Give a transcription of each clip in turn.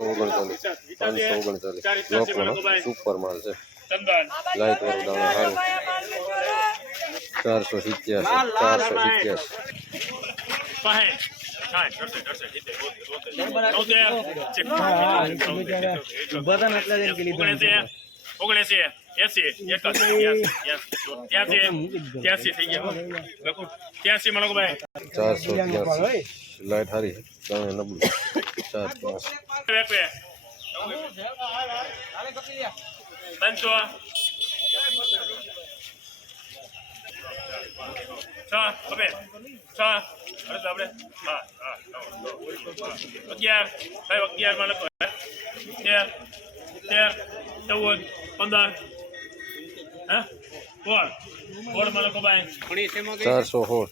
ઓગણચાલીસ પાંચસો ઓગણચાલીસ લોકોનો સુપર માલ છે ચંદન લાઈટ વાળું દાણો સારું ચારસો સિત્યાસી ચારસો સિત્યાસી પાસે સાઠ અડસઠ અડસઠ સિત્તેર બોતેર બોતેર બધાને એટલે જ એમ કે લીધું ઓગણએસી ઓગણએસી એસી એકાસી ત્યાસી ત્યાસી થઈ ગયા ત્યાસી માં લોકો ભાઈ ચારસો ત્યાસી લાઈટ સારી છે દાણે નબળું ચાર છ હવે. છ. આપણે હા હા. અગિયાર ભાઈ અગિયાર. માં લખો તેર તેર ચૌદ પંદર. હા? સોળ. સોળમાં લખો ભાઈ. ચારસો સોળ.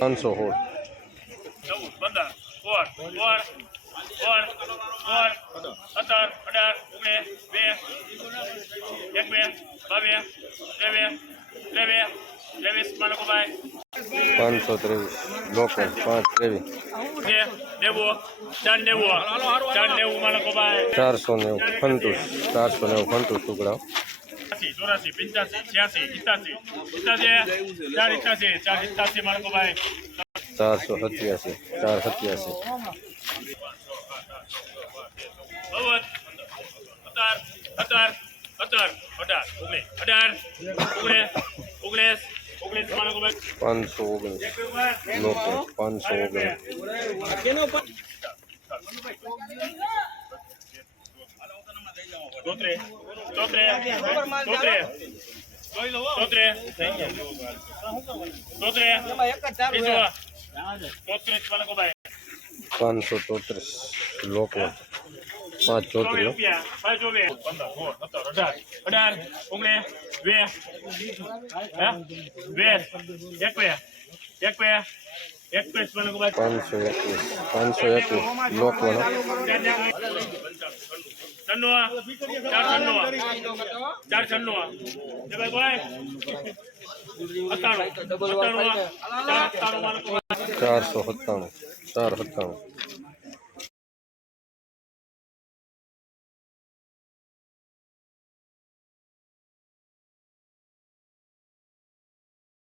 પાંચસો. સોળ. ચૌદ પંદર. સોળ સોળ સોળ સોળ સત્તર અઢાર ઓગણીસ બે એક બે બાવીસ ત્રેવીસ ત્રેવીસ ત્રેવીસમાં લખો ભાઈ પાંચસો ત્રેવીસ લોકો પાંચ ત્રેવીસ. નેવું ચાર નેવું ચાર નેવું માં લખો ચારસો નેવું ફંટુસ ચારસો નેવું ફંટુસ ટુકડા અઠ્યાસી ચોરાસી પંચ્યાસી છ્યાસી ઇત્યાસી ઇત્યાસી ચાર ઇત્યાસી ચાર ઇત્યાસી ભાઈ ચારસો સત્યાસી ચાર સત્યાસી બાવન અઢાર અઢાર અઢાર અઢાર ઓગણીસ અઢાર ઓગણીસ ઓગણીસ ઓગણીસમાં લખો ભાઈ પાંચસો ઓગણીસ લોકો પાંચસો ઓગણીસ ચોત્રીસ ચોત્રીસ ચોત્રીસ ચોત્રીસ ચોત્રીસ પાંચસો ચોત્રીસ લોકો પાંચ ચોત્રીસ અઢાર ઓગણીસ વીસ વીસ એકવીસ ભાઈ પાંચસો એકવીસ પાંચસો એકવીસ. ભાઈ ચારસો સત્તાણું ચાર સત્તાણું.